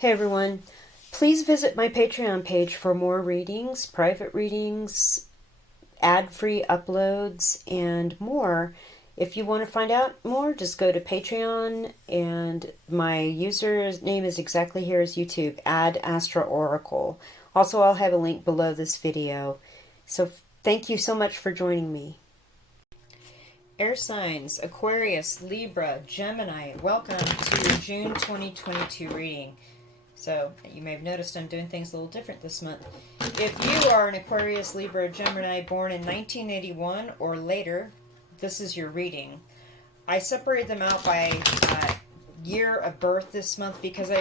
Hey everyone, please visit my Patreon page for more readings, private readings, ad-free uploads, and more. If you want to find out more, just go to Patreon, and my username is exactly here as YouTube, Ad Astra Oracle. Also, I'll have a link below this video. So thank you so much for joining me. Air signs, Aquarius, Libra, Gemini, welcome to your June 2022 reading. So, you may have noticed I'm doing things a little different this month. If you are an Aquarius, Libra, Gemini born in 1981 or later, this is your reading. I separated them out by year of birth this month because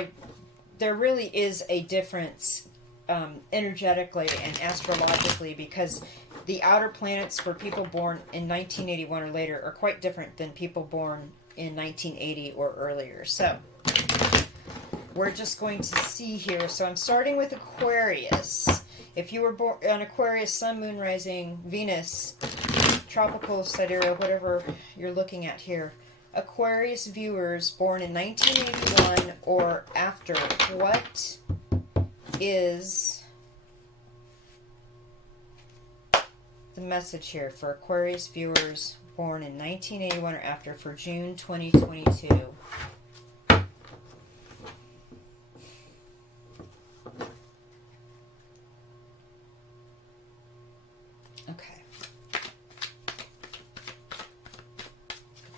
there really is a difference energetically and astrologically, because the outer planets for people born in 1981 or later are quite different than people born in 1980 or earlier. So, we're just going to see here. So I'm starting with Aquarius. If you were born on Aquarius, Sun, Moon, Rising, Venus, Tropical, Sidereal, whatever you're looking at here. Aquarius viewers born in 1981 or after, what is the message here for Aquarius viewers born in 1981 or after for June 2022?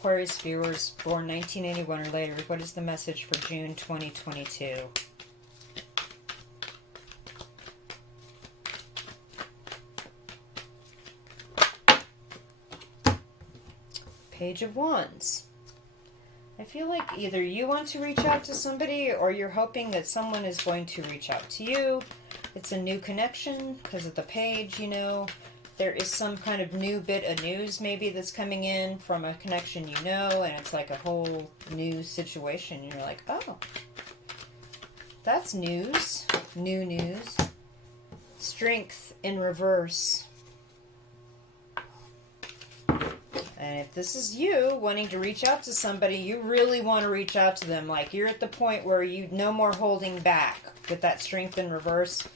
Aquarius viewers born 1981 or later, what is the message for June 2022? Page of Wands. I feel like either you want to reach out to somebody or you're hoping that someone is going to reach out to you. It's a new connection because of the page, you know. There is some kind of new bit of news maybe that's coming in from a connection you know, and it's like a whole new situation. You're like, oh, that's news. New news. Strength in reverse. And if this is you wanting to reach out to somebody, you really want to reach out to them. Like you're at the point where you no more holding back with that strength in reverse.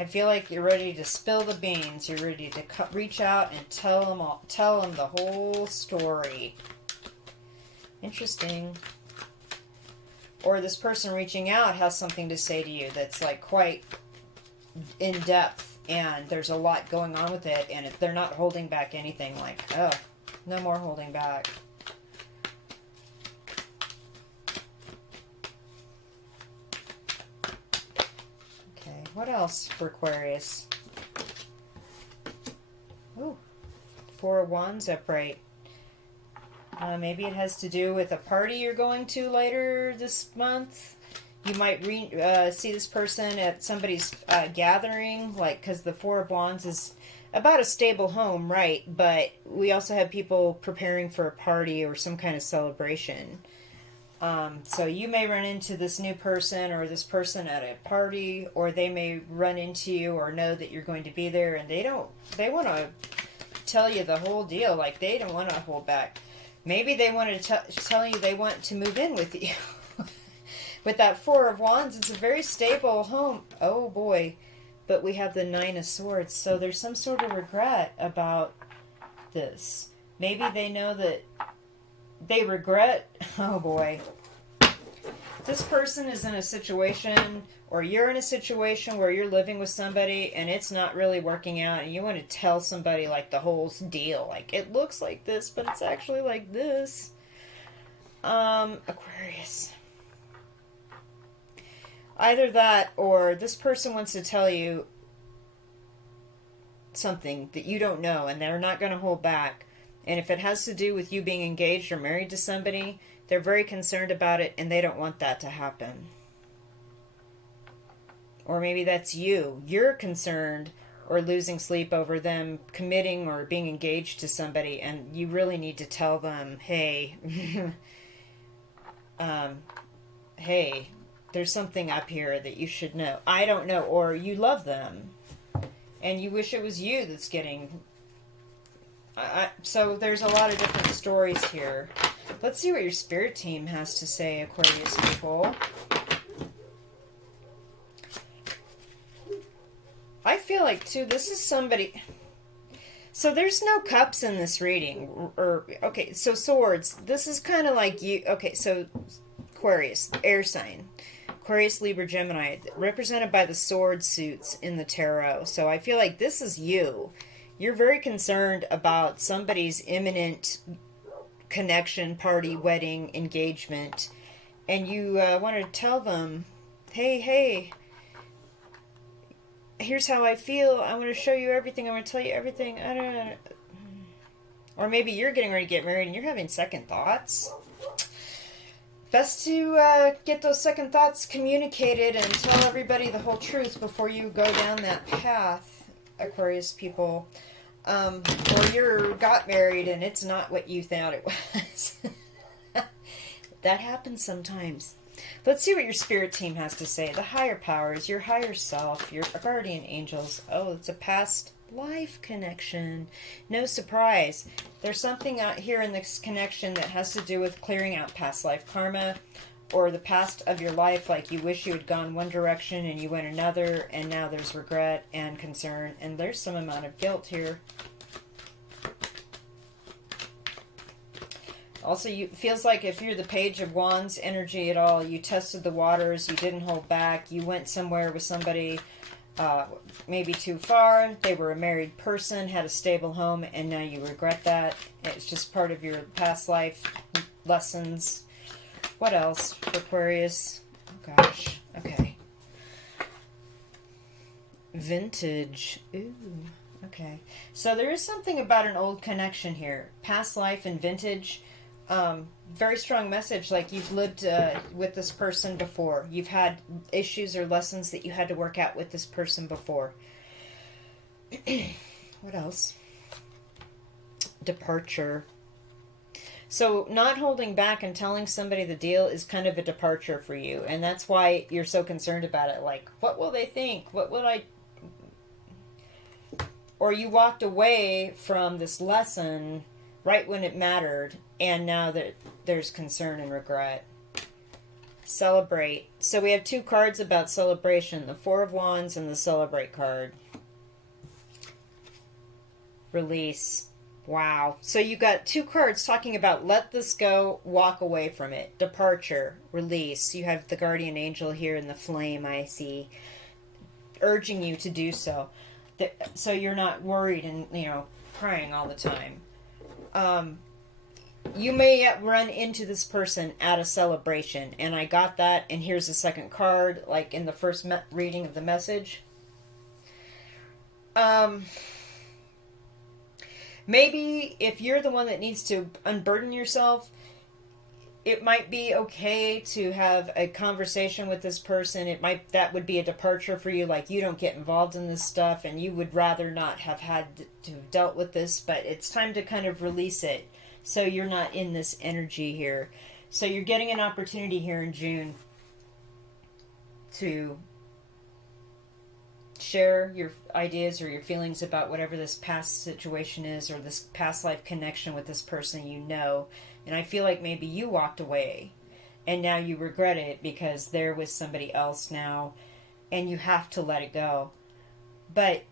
I feel like you're ready to spill the beans. You're ready to reach out and tell them the whole story. Interesting. Or this person reaching out has something to say to you that's like quite in depth, and there's a lot going on with it, and they're not holding back anything. Like, oh, no more holding back. What else for Aquarius? Ooh, Four of Wands upright. Maybe it has to do with a party you're going to later this month. You might see this person at somebody's gathering, like, because the Four of Wands is about a stable home, right? But we also have people preparing for a party or some kind of celebration. So you may run into this new person or this person at a party, or they may run into you or know that you're going to be there, and they want to tell you the whole deal. Like they don't want to hold back. Maybe they want to tell you they want to move in with you. With that Four of Wands, it's a very stable home. Oh boy. But we have the Nine of Swords. So there's some sort of regret about this. Maybe they know that they regret, oh boy. This person is in a situation, or you're in a situation where you're living with somebody and it's not really working out, and you want to tell somebody like the whole deal. Like, it looks like this, but it's actually like this. Aquarius. Either that, or this person wants to tell you something that you don't know, and they're not going to hold back. And if it has to do with you being engaged or married to somebody, they're very concerned about it, and they don't want that to happen. Or maybe that's you. You're concerned or losing sleep over them committing or being engaged to somebody, and you really need to tell them, hey, hey, there's something up here that you should know. I don't know. Or you love them, and you wish it was you that's getting... so there's a lot of different stories here. Let's see what your spirit team has to say, Aquarius people. I feel like, too, this is somebody... So there's no cups in this reading. Okay, so swords. This is kind of like you... Okay, so Aquarius, air sign. Aquarius, Libra, Gemini, represented by the sword suits in the tarot. So I feel like this is you. You're very concerned about somebody's imminent connection, party, wedding, engagement. And you want to tell them, hey, here's how I feel. I want to show you everything. I want to tell you everything. I don't know. Or maybe you're getting ready to get married and you're having second thoughts. Best to get those second thoughts communicated and tell everybody the whole truth before you go down that path, Aquarius people. Or you got married and it's not what you thought it was. That happens sometimes. Let's see what your spirit team has to say. The higher powers, your higher self, your guardian angels. Oh, it's a past life connection. No surprise. There's something out here in this connection that has to do with clearing out past life karma or the past of your life, like you wish you had gone one direction and you went another, and now there's regret and concern, and there's some amount of guilt here. Also, it feels like if you're the Page of Wands energy at all, you tested the waters, you didn't hold back, you went somewhere with somebody maybe too far, they were a married person, had a stable home, and now you regret that. It's just part of your past life lessons. What else for Aquarius? Oh gosh, okay. Vintage. Ooh, okay. So there is something about an old connection here. Past life and vintage. Very strong message, like you've lived with this person before. You've had issues or lessons that you had to work out with this person before. What else? Departure. So not holding back and telling somebody the deal is kind of a departure for you. And that's why you're so concerned about it. Like, what will they think? What will I... Or you walked away from this lesson right when it mattered, and now that there's concern and regret. Celebrate. So we have two cards about celebration, the Four of Wands and the Celebrate card. Release. Wow. So you got two cards talking about let this go, walk away from it. Departure, release. You have the guardian angel here in the flame, I see, urging you to do so. So you're not worried and, crying all the time. You may run into this person at a celebration, and I got that, and here's the second card, like in the first reading of the message. Maybe if you're the one that needs to unburden yourself, it might be okay to have a conversation with this person. That would be a departure for you, like you don't get involved in this stuff and you would rather not have had to have dealt with this, but it's time to kind of release it so you're not in this energy here. So you're getting an opportunity here in June to share your ideas or your feelings about whatever this past situation is or this past life connection with this person you know. And I feel like maybe you walked away and now you regret it because they're with somebody else now and you have to let it go. But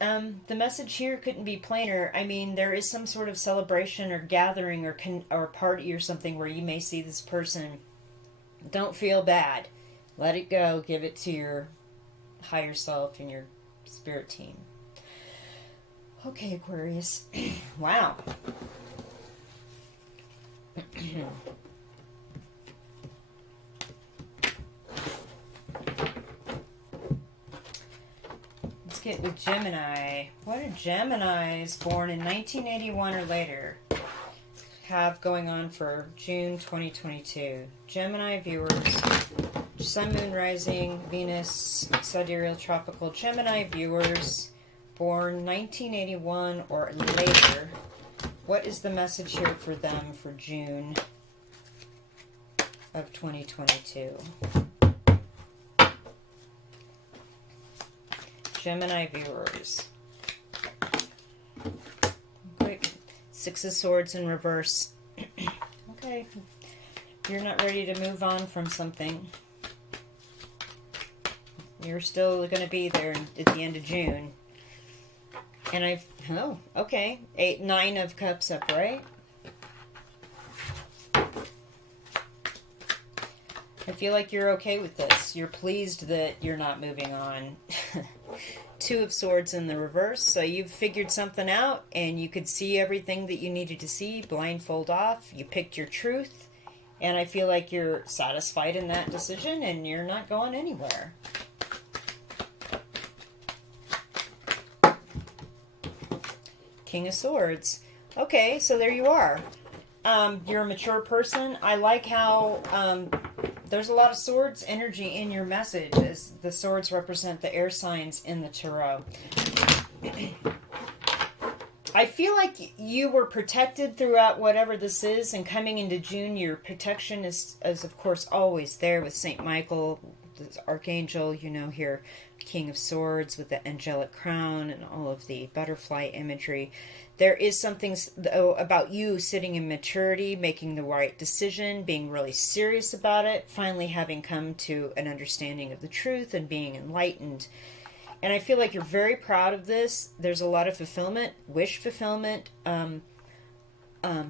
the message here couldn't be plainer. I mean, there is some sort of celebration or gathering or party or something where you may see this person. Don't feel bad. Let it go. Give it to your higher self and your spirit team. Okay, Aquarius. Wow. Let's get with Gemini. What do Geminis born in 1981 or later have going on for June 2022? Gemini viewers, Sun, Moon, Rising, Venus, Sidereal, Tropical. Gemini viewers born 1981 or later. What is the message here for them for June of 2022? Gemini viewers. Quick. Six of Swords in reverse. Okay. You're not ready to move on from something. You're still going to be there at the end of June. And oh, okay. 9 of Cups upright. I feel like you're okay with this. You're pleased that you're not moving on. 2 of Swords in the reverse. So you've figured something out and you could see everything that you needed to see. Blindfold off. You picked your truth. And I feel like you're satisfied in that decision and you're not going anywhere. King of Swords. Okay, so there you are. You're a mature person. I like how there's a lot of swords energy in your message, as the swords represent the air signs in the tarot. I feel like you were protected throughout whatever this is, and coming into June, your protection is of course always there with Saint Michael, the archangel, you know, here, King of Swords with the angelic crown and all of the butterfly imagery. There is something though about you sitting in maturity, making the right decision, being really serious about it, finally having come to an understanding of the truth and being enlightened. And I feel like you're very proud of this. There's a lot of fulfillment, wish fulfillment,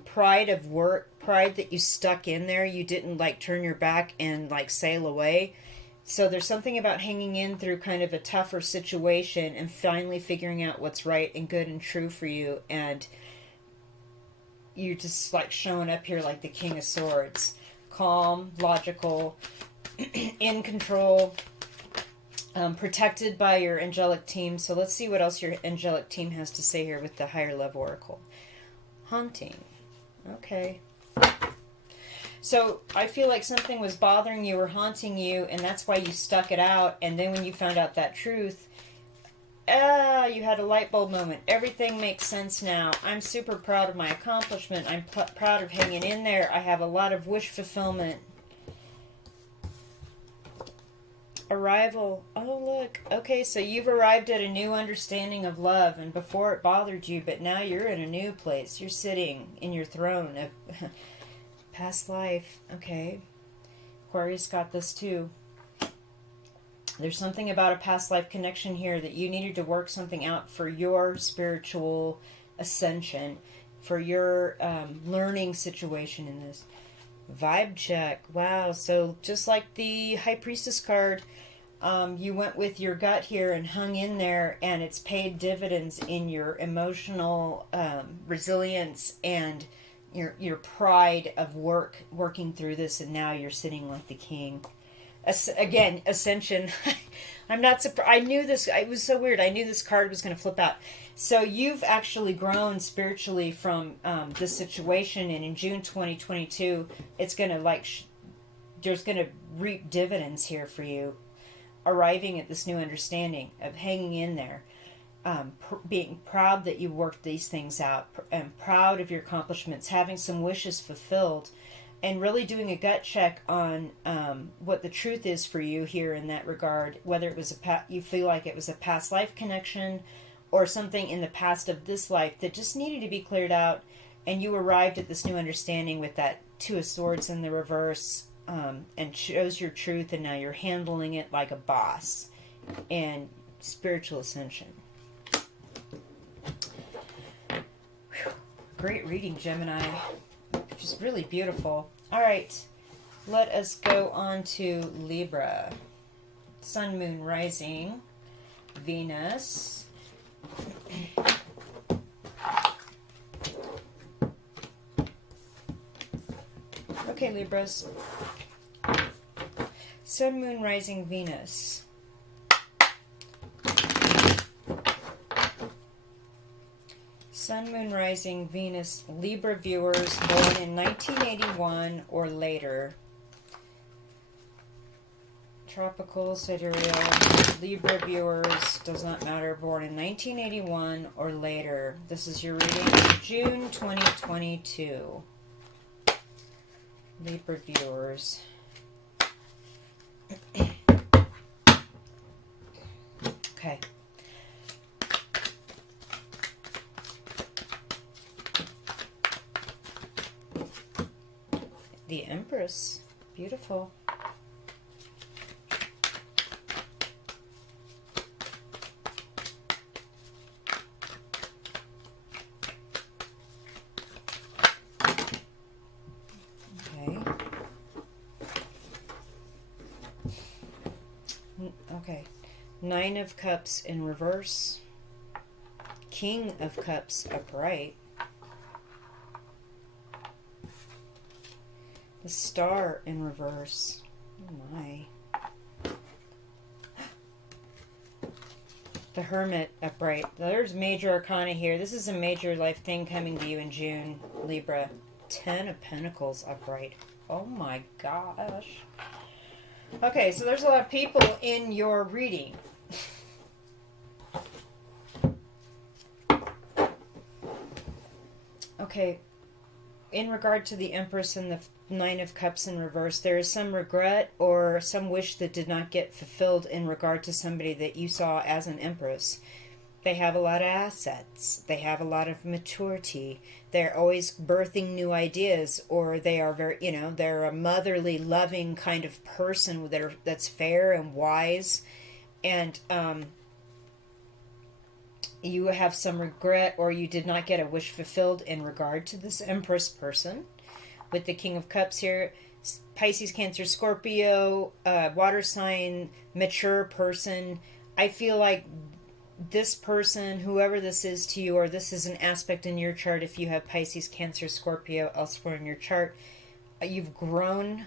pride of work, pride that you stuck in there. You didn't like turn your back and like sail away. So there's something about hanging in through kind of a tougher situation and finally figuring out what's right and good and true for you. And you're just like showing up here like the King of Swords. Calm, logical, in control, protected by your angelic team. So let's see what else your angelic team has to say here with the higher love oracle. Haunting. Okay. So I feel like something was bothering you or haunting you, and that's why you stuck it out. And then when you found out that truth, you had a light bulb moment. Everything makes sense now. I'm super proud of my accomplishment. I'm proud of hanging in there. I have a lot of wish fulfillment. Arrival. Oh, look. Okay, so you've arrived at a new understanding of love, and before it bothered you, but now you're in a new place. You're sitting in your throne of past life. Okay. Aquarius got this too. There's something about a past life connection here that you needed to work something out for your spiritual ascension, for your learning situation in this. Vibe check. Wow. So just like the High Priestess card, you went with your gut here and hung in there, and it's paid dividends in your emotional resilience and your pride of working through this, and now you're sitting like the king. Again, ascension. I'm not surprised. I knew this. It was so weird. I knew this card was going to flip out. So you've actually grown spiritually from this situation, and in June 2022, it's going to there's going to reap dividends here for you, arriving at this new understanding of hanging in there. Being proud that you worked these things out, and proud of your accomplishments, having some wishes fulfilled, and really doing a gut check on what the truth is for you here in that regard, whether it was you feel like it was a past life connection or something in the past of this life that just needed to be cleared out, and you arrived at this new understanding with that 2 of Swords in the reverse, and chose your truth, and now you're handling it like a boss and spiritual ascension. Great reading, Gemini. Just really beautiful. All right, let us go on to Libra. Sun, Moon, Rising, Venus. Okay, Libras. Sun, Moon, Rising, Venus. Sun, Moon, Rising, Venus, Libra viewers born in 1981 or later. Tropical, sidereal, Libra viewers, does not matter, born in 1981 or later. This is your reading for June 2022. Libra viewers. Okay. The Empress. Beautiful. Okay. Nine of Cups in reverse. King of Cups upright. The Star in reverse. Oh my. The Hermit upright. There's major arcana here. This is a major life thing coming to you in June, Libra. 10 of Pentacles upright. Oh my gosh. Okay, so there's a lot of people in your reading. Okay, in regard to the Empress and the Nine of Cups in reverse, there is some regret or some wish that did not get fulfilled in regard to somebody that you saw as an Empress. They have a lot of assets. They have a lot of maturity. They're always birthing new ideas, or they are very, they're a motherly, loving kind of person that's fair and wise. And you have some regret, or you did not get a wish fulfilled in regard to this Empress person. With the King of Cups here, Pisces, Cancer, Scorpio, water sign, mature person. I feel like this person, whoever this is to you, or this is an aspect in your chart, if you have Pisces, Cancer, Scorpio elsewhere in your chart, you've grown,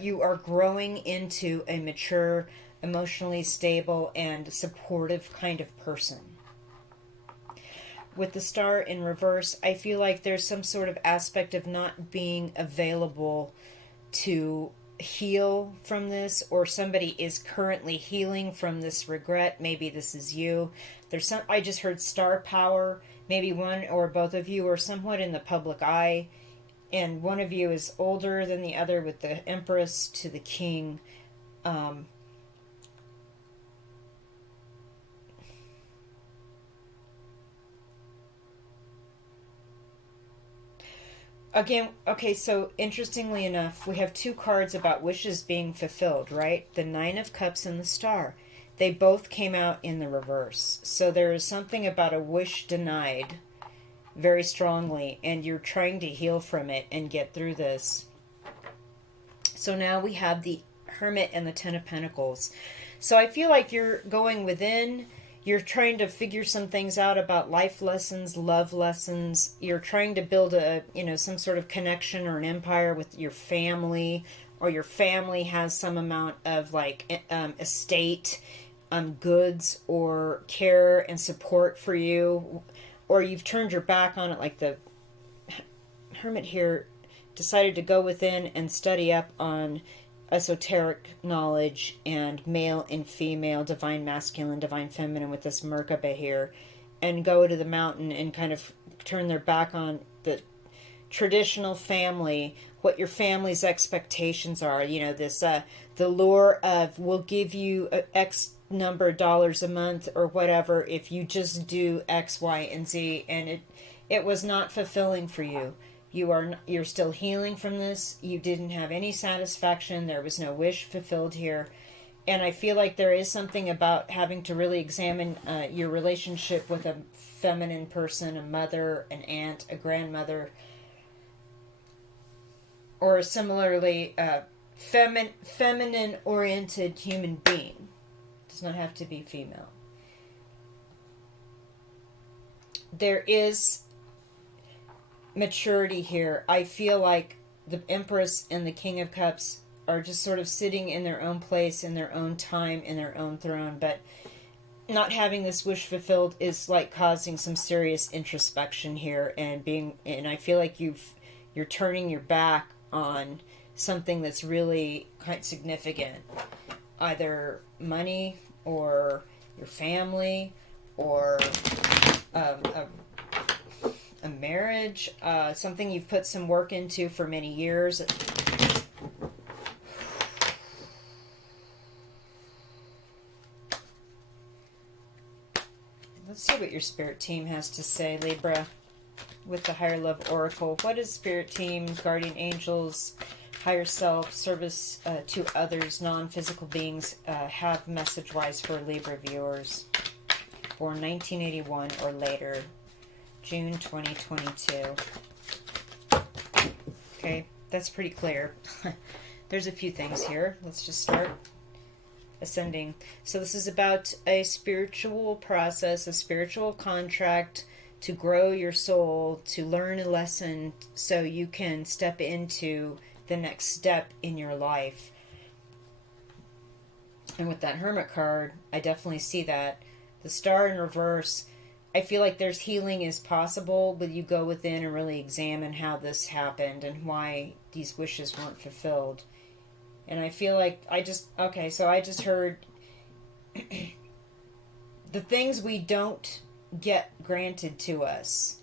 you are growing into a mature, emotionally stable, and supportive kind of person. With the Star in reverse, I feel like there's some sort of aspect of not being available to heal from this, or somebody is currently healing from this regret. Maybe this is you. I just heard star power. Maybe one or both of you are somewhat in the public eye, and one of you is older than the other, with the Empress to the King. Again, okay, so interestingly enough, we have two cards about wishes being fulfilled, right? The Nine of Cups and the Star. They both came out in the reverse. So there is something about a wish denied very strongly, and you're trying to heal from it and get through this. So now we have the Hermit and the Ten of Pentacles. So I feel like you're going within. You're trying to figure some things out about life lessons, love lessons. You're trying to build some sort of connection or an empire with your family, or your family has some amount of estate, goods or care and support for you, or you've turned your back on it, like the Hermit here decided to go within and study up on esoteric knowledge and male and female, divine masculine, divine feminine, with this Merkaba here, and go to the mountain and kind of turn their back on the traditional family, what your family's expectations are. This the lure of, we'll give you X number of dollars a month or whatever if you just do X, Y, and Z, and it was not fulfilling for you. You're still healing from this. You didn't have any satisfaction. There was no wish fulfilled here. And I feel like there is something about having to really examine your relationship with a feminine person, a mother, an aunt, a grandmother, or a similarly feminine-oriented human being. It does not have to be female. There is maturity here. I feel like the Empress and the King of Cups are just sort of sitting in their own place, in their own time, in their own throne, but not having this wish fulfilled is like causing some serious introspection here, and I feel like you're turning your back on something that's really quite significant, either money or your family, or a marriage, something you've put some work into for many years. Let's see what your spirit team has to say, Libra, with the Higher Love Oracle. What does spirit team, guardian angels, higher self, service to others, non-physical beings have message-wise for Libra viewers born 1981 or later? June 2022. Okay, that's pretty clear. There's a few things here. Let's just start. ascending. So this is about a spiritual process, a spiritual contract to grow your soul, to learn a lesson so you can step into the next step in your life. And with that Hermit card, I definitely see that. The Star in reverse, I feel like there's healing is possible, but you go within and really examine how this happened and why these wishes weren't fulfilled. And I feel like I just heard the things we don't get granted to us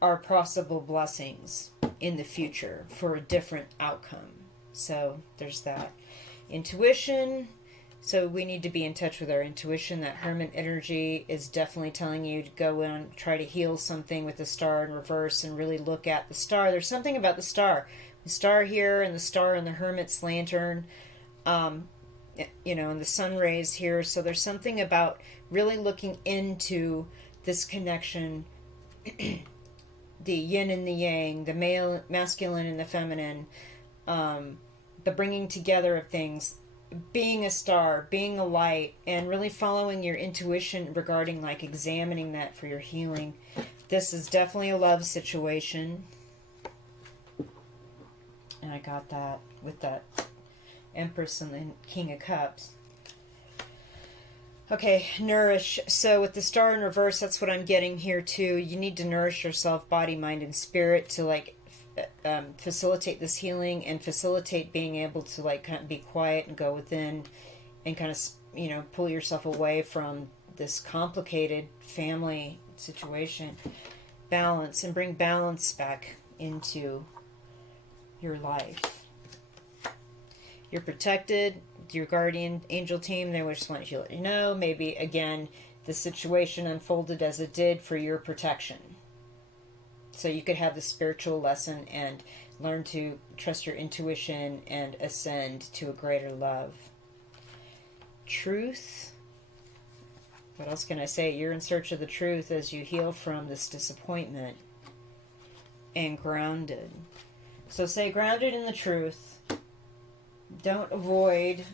are possible blessings in the future for a different outcome. So there's that. Intuition. So we need to be in touch with our intuition. That Hermit energy is definitely telling you to go in and try to heal something with the Star in reverse and really look at the star. There's something about the star. The star here and the star in the Hermit's lantern, and the sun rays here. So there's something about really looking into this connection, the yin and the yang, the masculine and the feminine, the bringing together of things, being a star, being a light, and really following your intuition regarding like examining that for your healing. This is definitely a love situation. And I got that with that Empress and the King of Cups. Okay, nourish. So with the Star in reverse, that's what I'm getting here too. You need to nourish yourself, body, mind, and spirit, to like facilitate this healing and facilitate being able to like kind of be quiet and go within and kind of pull yourself away from this complicated family situation. Balance, and bring balance back into your life. You're protected. Your guardian angel team, they just want you to let you know, maybe again the situation unfolded as it did for your protection, so you could have the spiritual lesson and learn to trust your intuition and ascend to a greater love. Truth. What else can I say? You're in search of the truth as you heal from this disappointment. And grounded. So say grounded in the truth. Don't avoid,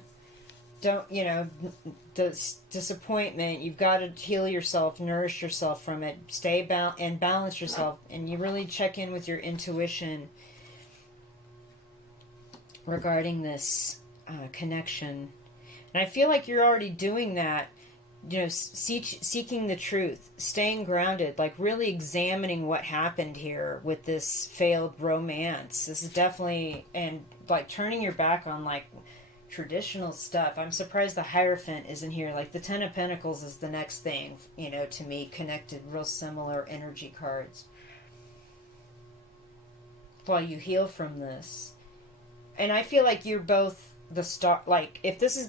this disappointment. You've got to heal yourself, nourish yourself from it, stay and balance yourself, and you really check in with your intuition regarding this connection. And I feel like you're already doing that, seeking the truth, staying grounded, like really examining what happened here with this failed romance. This is definitely, and like turning your back on like traditional stuff. I'm surprised the Hierophant isn't here. Like the Ten of Pentacles is the next thing, to me, connected, real similar energy cards. While you heal from this. And I feel like you're both the star, like if this is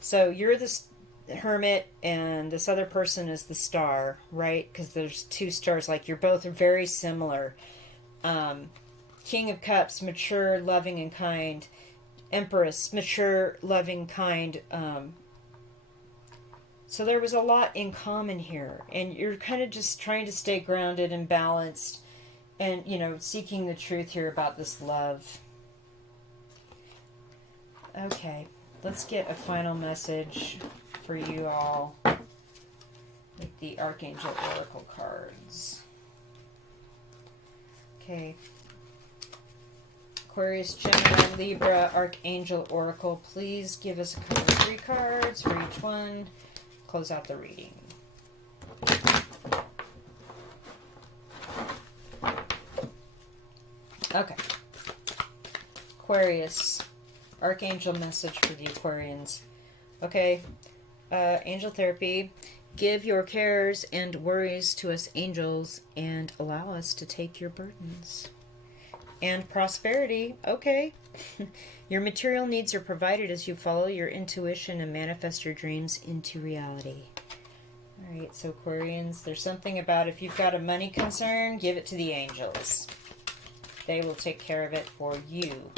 so you're the Hermit and this other person is the star, right? Because there's two stars, like you're both very similar. King of Cups, mature, loving, and kind. Empress, mature, loving, kind. So there was a lot in common here. And you're kind of just trying to stay grounded and balanced and, seeking the truth here about this love. Okay, let's get a final message for you all with the Archangel Oracle cards. Okay. Aquarius, Gemini, Libra, Archangel, Oracle. Please give us a couple of 3 cards for each one. Close out the reading. Okay. Aquarius. Archangel message for the Aquarians. Okay. Angel therapy. Give your cares and worries to us angels and allow us to take your burdens. And prosperity, okay. Your material needs are provided as you follow your intuition and manifest your dreams into reality. All right, so Aquarians, there's something about if you've got a money concern, give it to the angels. They will take care of it for you.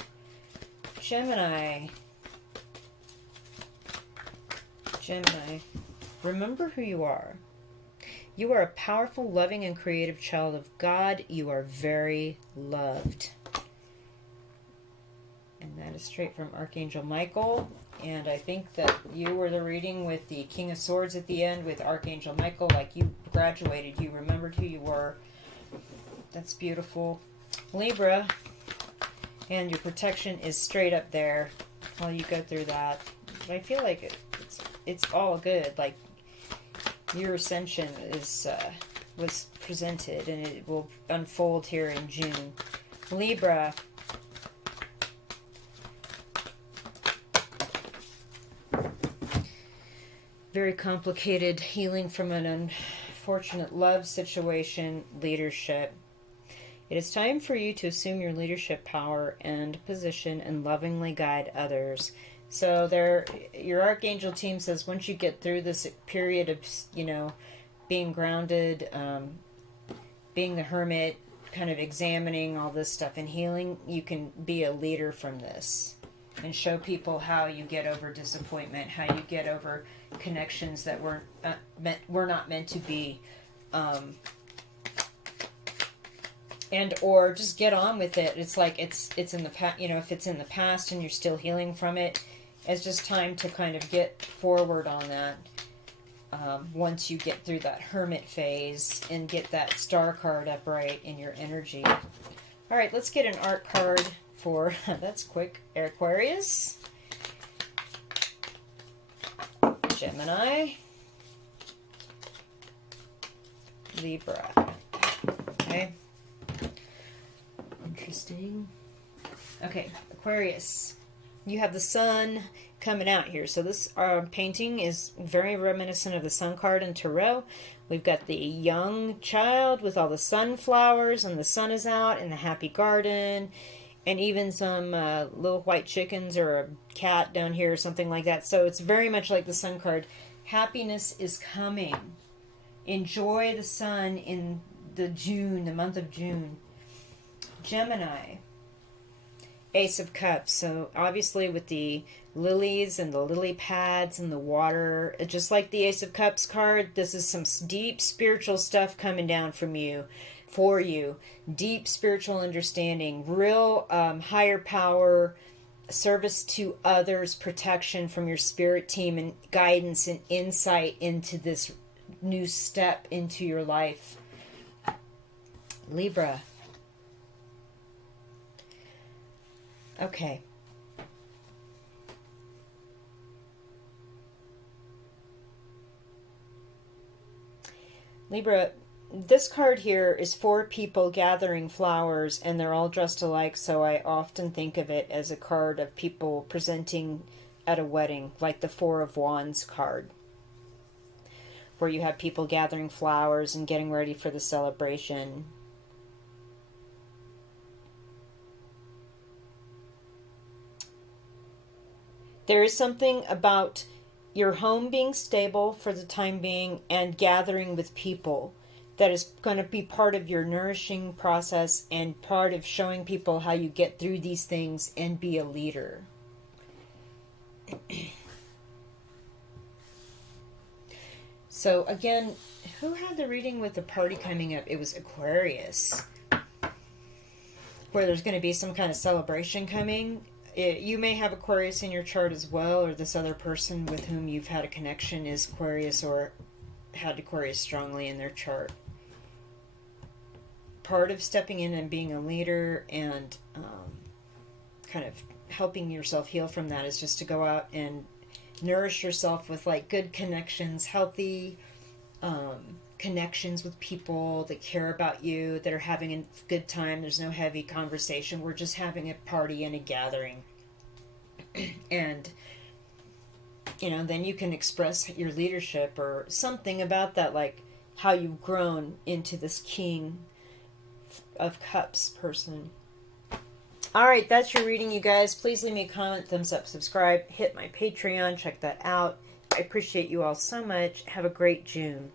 Gemini. Gemini, remember who you are. You are a powerful, loving, and creative child of God. You are very loved. And that is straight from Archangel Michael. And I think that you were the reading with the King of Swords at the end with Archangel Michael. Like, you graduated. You remembered who you were. That's beautiful. Libra. And your protection is straight up there while you go through that. But I feel like it's all good. Like, your ascension is was presented, and it will unfold here in June. Libra. Very complicated healing from an unfortunate love situation, leadership. It is time for you to assume your leadership power and position and lovingly guide others. So your Archangel team says once you get through this period of, being grounded, being the hermit, kind of examining all this stuff and healing, you can be a leader from this and show people how you get over disappointment, how you get over connections that were not meant to be, and or just get on with it. It's like it's in the past. If it's in the past and you're still healing from it, it's just time to kind of get forward on that. Once you get through that hermit phase and get that star card upright in your energy. All right, let's get an art card for, that's quick, Aquarius, Gemini, Libra. Okay. Interesting. Okay, Aquarius. You have the sun coming out here. So this painting is very reminiscent of the sun card in Tarot. We've got the young child with all the sunflowers, and the sun is out in the happy garden, and even some little white chickens or a cat down here or something like that. So it's very much like the sun card. Happiness is coming. Enjoy the sun in the month of June. Gemini. Ace of Cups. So obviously with the lilies and the lily pads and the water, just like the Ace of Cups card, this is some deep spiritual stuff coming down from you, for you. Deep spiritual understanding, real higher power, service to others, protection from your spirit team, and guidance and insight into this new step into your life. Libra. Okay. Libra, this card here is 4 people gathering flowers, and they're all dressed alike, so I often think of it as a card of people presenting at a wedding, like the 4 of Wands card, where you have people gathering flowers and getting ready for the celebration. There is something about your home being stable for the time being and gathering with people that is going to be part of your nourishing process and part of showing people how you get through these things and be a leader. So again, who had the reading with the party coming up? It was Aquarius, where there's going to be some kind of celebration coming. You may have Aquarius in your chart as well, or this other person with whom you've had a connection is Aquarius or had Aquarius strongly in their chart. Part of stepping in and being a leader and kind of helping yourself heal from that is just to go out and nourish yourself with like good connections, healthy connections with people that care about you, that are having a good time. There's no heavy conversation. We're just having a party and a gathering. And, then you can express your leadership or something about that, like how you've grown into this King of Cups person. All right, that's your reading, you guys. Please leave me a comment, thumbs up, subscribe, hit my Patreon, check that out. I appreciate you all so much. Have a great June.